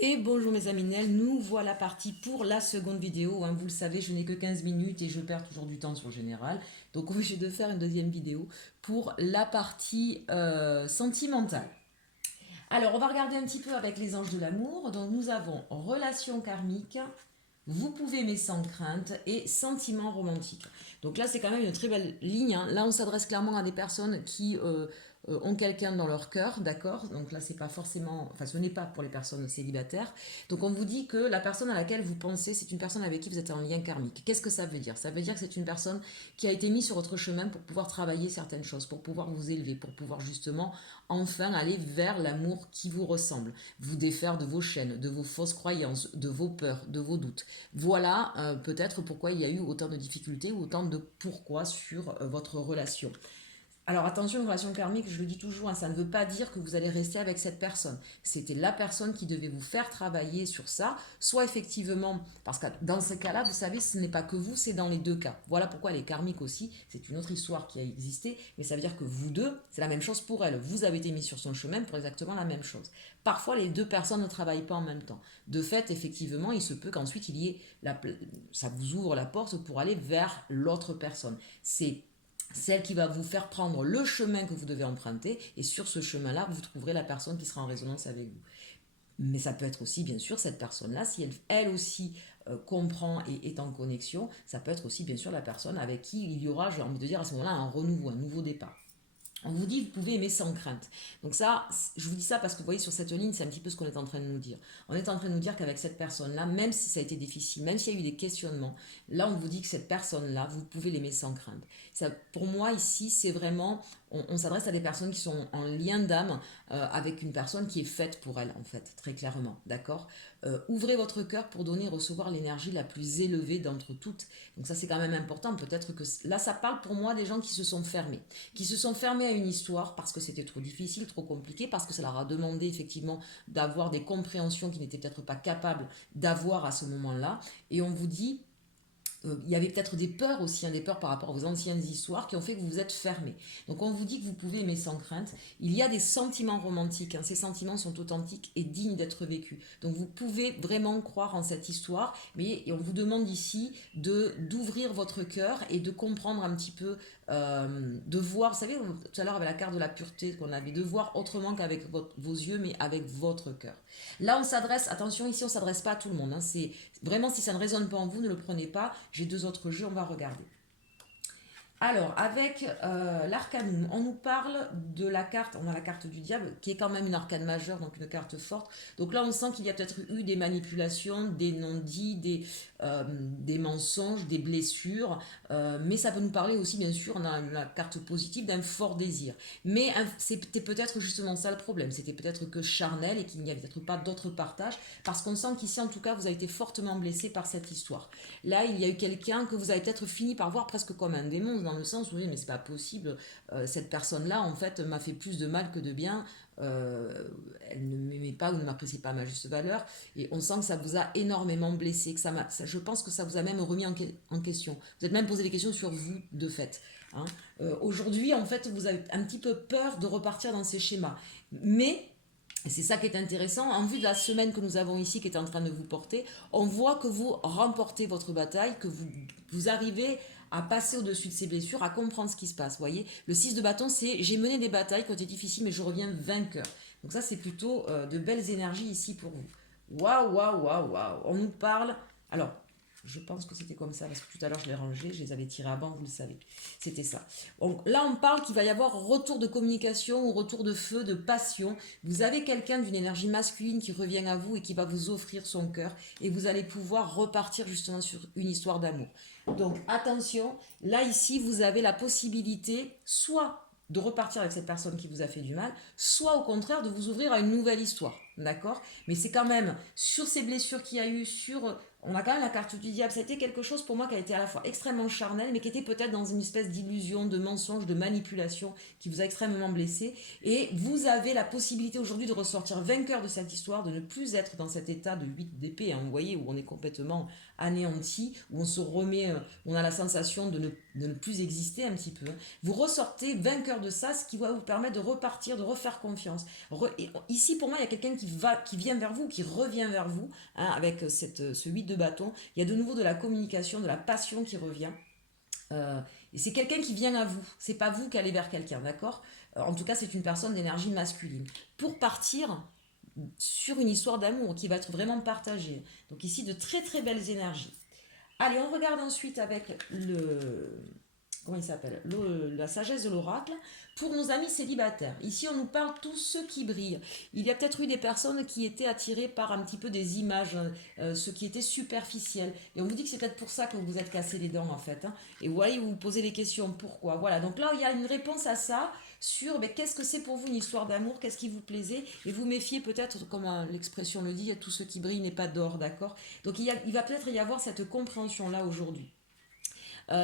Et bonjour mes amis Nel, nous voilà partis pour la seconde vidéo. Vous le savez, je n'ai que 15 minutes et je perds toujours du temps sur le général. Donc obligé de faire une deuxième vidéo pour la partie sentimentale. Alors on va regarder un petit peu avec les anges de l'amour. Donc nous avons relation karmique, vous pouvez aimer sans crainte et sentiments romantiques. Donc là, c'est quand même une très belle ligne, hein. Là, on s'adresse clairement à des personnes qui ont quelqu'un dans leur cœur, d'accord. Donc là, c'est pas forcément, enfin, ce n'est pas pour les personnes célibataires. Donc on vous dit que la personne à laquelle vous pensez, c'est une personne avec qui vous êtes en lien karmique. Qu'est-ce que ça veut dire? Ça veut dire que c'est une personne qui a été mise sur votre chemin pour pouvoir travailler certaines choses, pour pouvoir vous élever, pour pouvoir justement enfin aller vers l'amour qui vous ressemble, vous défaire de vos chaînes, de vos fausses croyances, de vos peurs, de vos doutes. Voilà peut-être pourquoi il y a eu autant de difficultés ou autant de pourquoi sur votre relation. Alors attention, une relation karmique, je le dis toujours, hein, ça ne veut pas dire que vous allez rester avec cette personne. C'était la personne qui devait vous faire travailler sur ça, soit effectivement, parce que dans ces cas-là, vous savez, ce n'est pas que vous, c'est dans les deux cas. Voilà pourquoi les karmiques aussi, c'est une autre histoire qui a existé, mais ça veut dire que vous deux, c'est la même chose pour elle. Vous avez été mis sur son chemin pour exactement la même chose. Parfois, les deux personnes ne travaillent pas en même temps. De fait, effectivement, il se peut qu'ensuite il y ait ça vous ouvre la porte pour aller vers l'autre personne. C'est celle qui va vous faire prendre le chemin que vous devez emprunter, et sur ce chemin-là, vous trouverez la personne qui sera en résonance avec vous. Mais ça peut être aussi, bien sûr, cette personne-là, si elle aussi comprend et est en connexion, ça peut être aussi, bien sûr, la personne avec qui il y aura, j'ai envie de dire, à ce moment-là, un renouveau, un nouveau départ. On vous dit, vous pouvez aimer sans crainte. Donc ça, je vous dis ça parce que vous voyez sur cette ligne, c'est un petit peu ce qu'on est en train de nous dire. On est en train de nous dire qu'avec cette personne-là, même si ça a été difficile, même s'il y a eu des questionnements, là on vous dit que cette personne-là, vous pouvez l'aimer sans crainte. Ça, pour moi ici, c'est vraiment, on s'adresse à des personnes qui sont en lien d'âme avec une personne qui est faite pour elle, en fait, très clairement, d'accord. Ouvrez votre cœur pour donner et recevoir l'énergie la plus élevée d'entre toutes. Donc ça c'est quand même important, peut-être que là ça parle pour moi des gens qui se sont fermés, à une histoire parce que c'était trop difficile, trop compliqué, parce que ça leur a demandé effectivement d'avoir des compréhensions qu'ils n'étaient peut-être pas capables d'avoir à ce moment-là. Et on vous dit, il y avait peut-être des peurs aussi, hein, des peurs par rapport aux anciennes histoires qui ont fait que vous vous êtes fermé. Donc on vous dit que vous pouvez aimer sans crainte. Il y a des sentiments romantiques, hein, ces sentiments sont authentiques et dignes d'être vécus. Donc vous pouvez vraiment croire en cette histoire, mais on vous demande ici d'ouvrir votre cœur et de comprendre un petit peu, de voir, vous savez, tout à l'heure avec la carte de la pureté qu'on avait, de voir autrement qu'avec vos yeux, mais avec votre cœur. Là on s'adresse, attention ici on s'adresse pas à tout le monde, hein, c'est vraiment, si ça ne résonne pas en vous, ne le prenez pas. J'ai deux autres jeux, on va regarder. Alors, avec l'arcanum, on nous parle de la carte, on a la carte du diable, qui est quand même une arcane majeure, donc une carte forte. Donc là, on sent qu'il y a peut-être eu des manipulations, des non-dits, des mensonges, des blessures. Mais ça peut nous parler aussi, bien sûr, on a la carte positive d'un fort désir. Mais c'était peut-être justement ça le problème. C'était peut-être que charnel et qu'il n'y avait peut-être pas d'autres partages. Parce qu'on sent qu'ici, en tout cas, vous avez été fortement blessé par cette histoire. Là, il y a eu quelqu'un que vous avez peut-être fini par voir presque comme un démon, dans le sens où oui, mais c'est pas possible, cette personne-là, en fait, m'a fait plus de mal que de bien, elle ne m'aimait pas ou ne m'appréciait pas à ma juste valeur, et on sent que ça vous a énormément blessé, que je pense que ça vous a même remis en question. Vous êtes même posé des questions sur vous, de fait. Hein. Aujourd'hui, en fait, vous avez un petit peu peur de repartir dans ces schémas. Mais et c'est ça qui est intéressant. En vue de la semaine que nous avons ici, qui est en train de vous porter, on voit que vous remportez votre bataille, que vous arrivez à passer au-dessus de ces blessures, à comprendre ce qui se passe. Vous voyez, le 6 de bâton, c'est j'ai mené des batailles qui ont été difficiles, mais je reviens vainqueur. Donc ça, c'est plutôt de belles énergies ici pour vous. Waouh, waouh, waouh, waouh. On nous parle. Alors, je pense que c'était comme ça, parce que tout à l'heure, je l'ai rangé, je les avais tirés à banc, vous le savez. C'était ça. Donc là, on parle qu'il va y avoir retour de communication ou retour de feu, de passion. Vous avez quelqu'un d'une énergie masculine qui revient à vous et qui va vous offrir son cœur. Et vous allez pouvoir repartir justement sur une histoire d'amour. Donc attention, là ici, vous avez la possibilité soit de repartir avec cette personne qui vous a fait du mal, soit au contraire de vous ouvrir à une nouvelle histoire, d'accord. Mais c'est quand même sur ces blessures qu'il y a eu, sur on a quand même la carte du diable. Ça a été quelque chose pour moi qui a été à la fois extrêmement charnel, mais qui était peut-être dans une espèce d'illusion, de mensonge, de manipulation qui vous a extrêmement blessé. Et vous avez la possibilité aujourd'hui de ressortir vainqueur de cette histoire, de ne plus être dans cet état de 8 d'épée, hein, vous voyez, où on est complètement anéanti, où on se remet, on a la sensation de ne plus exister un petit peu. Vous ressortez vainqueur de ça, ce qui va vous permettre de repartir, de refaire confiance. Ici, pour moi, il y a quelqu'un qui vient vers vous, qui revient vers vous, hein, avec ce 8 de bâton. Il y a de nouveau de la communication, de la passion qui revient. Et c'est quelqu'un qui vient à vous. C'est pas vous qui allez vers quelqu'un, d'accord? En tout cas, c'est une personne d'énergie masculine. Pour partir sur une histoire d'amour qui va être vraiment partagée. Donc ici, de très très belles énergies. Allez, on regarde ensuite avec comment il s'appelle, la sagesse de l'oracle, pour nos amis célibataires. Ici, on nous parle tous ceux qui brillent. Il y a peut-être eu des personnes qui étaient attirées par un petit peu des images, ce qui était superficiel. Et on vous dit que c'est peut-être pour ça que vous vous êtes cassé les dents, en fait. Hein. Et vous voyez, vous vous posez les questions, pourquoi? Voilà, donc là, il y a une réponse à ça, sur qu'est-ce que c'est pour vous une histoire d'amour, qu'est-ce qui vous plaisait, et vous méfiez peut-être, comme l'expression le dit, tout ce qui brille n'est pas d'or, d'accord? Donc il va peut-être y avoir cette compréhension-là aujourd'hui.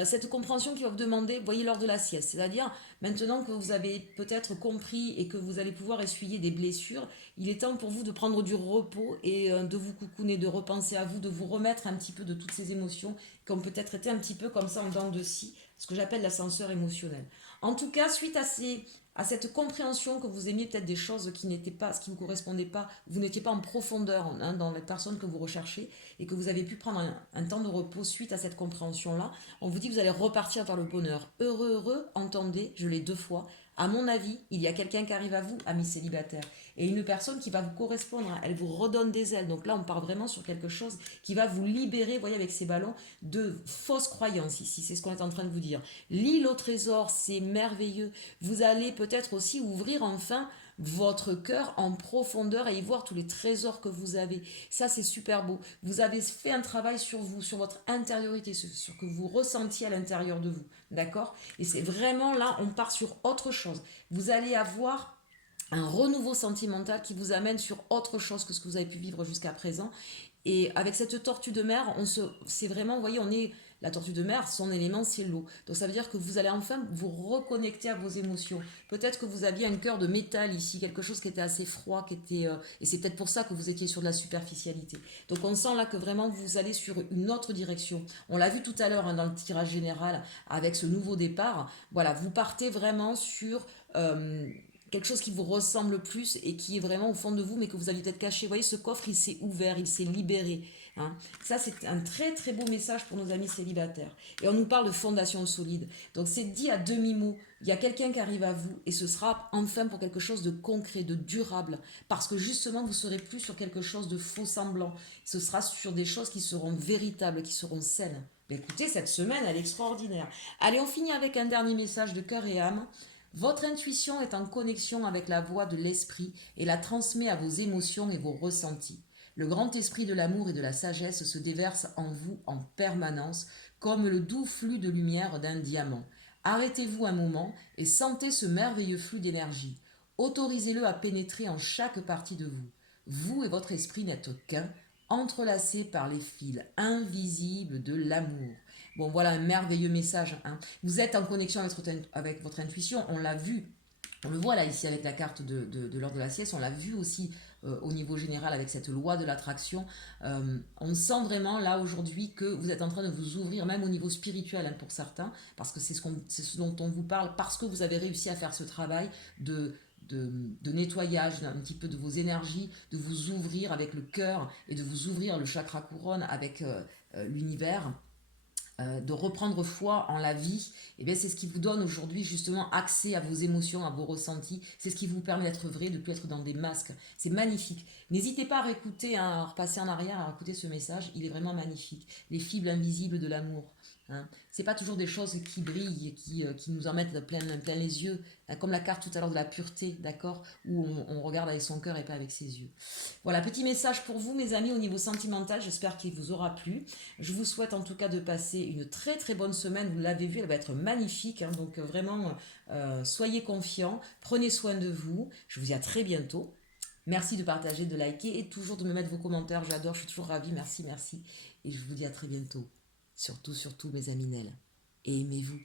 Cette compréhension qui va vous demander, vous voyez, lors de la sieste, c'est-à-dire maintenant que vous avez peut-être compris et que vous allez pouvoir essuyer des blessures, il est temps pour vous de prendre du repos et de vous coucouner, de repenser à vous, de vous remettre un petit peu de toutes ces émotions qui ont peut-être été un petit peu comme ça en dents de scie, ce que j'appelle l'ascenseur émotionnel. En tout cas, suite à cette compréhension que vous aimiez peut-être des choses qui n'étaient pas, ce qui ne vous correspondait pas, vous n'étiez pas en profondeur, hein, dans les personnes que vous recherchez et que vous avez pu prendre un temps de repos suite à cette compréhension-là, on vous dit que vous allez repartir vers le bonheur. Heureux, heureux, entendez, je l'ai 2 fois. À mon avis, il y a quelqu'un qui arrive à vous, amis célibataires, et une personne qui va vous correspondre, hein, elle vous redonne des ailes. Donc là, on part vraiment sur quelque chose qui va vous libérer, vous voyez, avec ces ballons, de fausses croyances ici. C'est ce qu'on est en train de vous dire. L'île au trésor, c'est merveilleux. Vous allez peut-être aussi ouvrir enfin votre cœur en profondeur et y voir tous les trésors que vous avez. Ça, c'est super beau. Vous avez fait un travail sur vous, sur votre intériorité, sur ce que vous ressentiez à l'intérieur de vous. D'accord? Et c'est vraiment là, on part sur autre chose. Vous allez avoir un renouveau sentimental qui vous amène sur autre chose que ce que vous avez pu vivre jusqu'à présent. Et avec cette tortue de mer, c'est vraiment, vous voyez, la tortue de mer, son élément, c'est l'eau. Donc ça veut dire que vous allez enfin vous reconnecter à vos émotions. Peut-être que vous aviez un cœur de métal ici, quelque chose qui était assez froid, et c'est peut-être pour ça que vous étiez sur de la superficialité. Donc on sent là que vraiment vous allez sur une autre direction. On l'a vu tout à l'heure, hein, dans le tirage général avec ce nouveau départ. Voilà, vous partez vraiment sur quelque chose qui vous ressemble plus et qui est vraiment au fond de vous, mais que vous aviez peut-être caché. Vous voyez, ce coffre, il s'est ouvert, il s'est libéré. Hein. Ça, c'est un très très beau message pour nos amis célibataires. Et on nous parle de fondation solide. Donc c'est dit à demi-mot. Il y a quelqu'un qui arrive à vous et ce sera enfin pour quelque chose de concret, de durable. Parce que justement, vous serez plus sur quelque chose de faux semblant. Ce sera sur des choses qui seront véritables, qui seront saines. Mais écoutez, cette semaine, elle est extraordinaire. Allez, on finit avec un dernier message de cœur et âme. Votre intuition est en connexion avec la voix de l'esprit et la transmet à vos émotions et vos ressentis. Le grand esprit de l'amour et de la sagesse se déverse en vous en permanence comme le doux flux de lumière d'un diamant. Arrêtez-vous un moment et sentez ce merveilleux flux d'énergie. Autorisez-le à pénétrer en chaque partie de vous. Vous et votre esprit n'êtes qu'un, entrelacés par les fils invisibles de l'amour. Bon, voilà un merveilleux message. Hein. Vous êtes en connexion avec votre intuition, on l'a vu. On le voit là ici avec la carte de l'ordre de la sieste, on l'a vu aussi au niveau général avec cette loi de l'attraction. On sent vraiment là aujourd'hui que vous êtes en train de vous ouvrir, même au niveau spirituel, hein, pour certains, parce que c'est ce dont on vous parle, parce que vous avez réussi à faire ce travail de nettoyage un petit peu de vos énergies, de vous ouvrir avec le cœur et de vous ouvrir le chakra couronne avec l'univers. De reprendre foi en la vie, et bien c'est ce qui vous donne aujourd'hui justement accès à vos émotions, à vos ressentis. C'est ce qui vous permet d'être vrai, de ne plus être dans des masques. C'est magnifique. N'hésitez pas à réécouter, hein, à repasser en arrière, à écouter ce message. Il est vraiment magnifique. Les fibres invisibles de l'amour. Hein. C'est pas toujours des choses qui brillent, qui nous en mettent plein les yeux, hein, comme la carte tout à l'heure de la pureté, d'accord, où on regarde avec son cœur et pas avec ses yeux. Voilà, petit message pour vous, mes amis, au niveau sentimental. J'espère qu'il vous aura plu. Je vous souhaite en tout cas de passer une très très bonne semaine. Vous l'avez vu, elle va être magnifique. Hein, donc vraiment, soyez confiants, prenez soin de vous. Je vous dis à très bientôt. Merci de partager, de liker et toujours de me mettre vos commentaires. J'adore, je suis toujours ravie. Merci, merci. Et je vous dis à très bientôt. Surtout, surtout, mes amis Nel. Et aimez-vous.